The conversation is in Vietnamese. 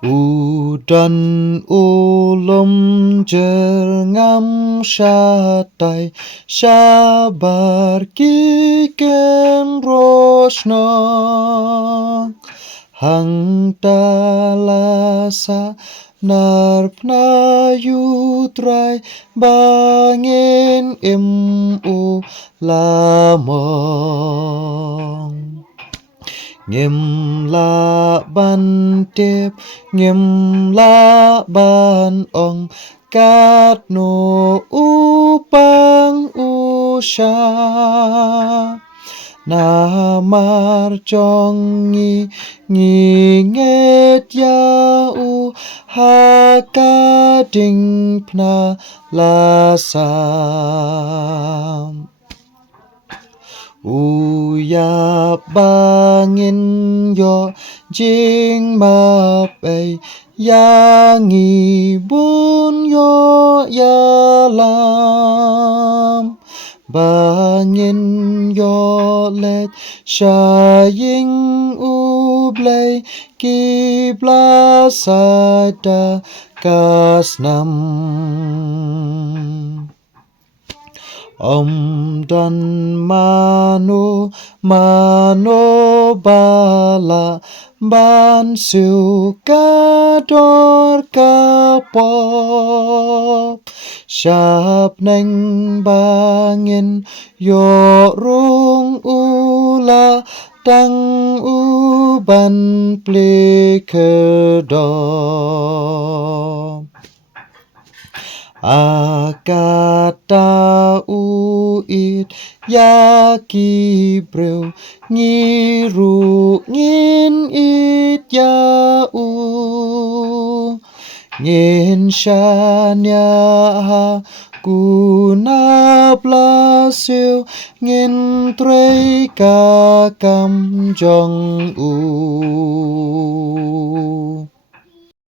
Udan ulum jerngam shatai shabar kiken rosna hang talasa narpna yutrai bangin u lamong nghiêm la ban tiếp nghiêm la ban ong cát nô u pang u sha na mar chong ngi nget ya u ha ca ding pna la sam Uya bangin yo jing ma bay yangi bun yo ya lam bangin yo let shaying u blay ki blasada kasnam Om dan mano bala ban siu kador kapop Siap neng bangin yo rung ula tang uban plikedom Akata uit yaki breu ngiru ngin it ya ngin shanya ha kuna blasiu ngin trei ka kam jong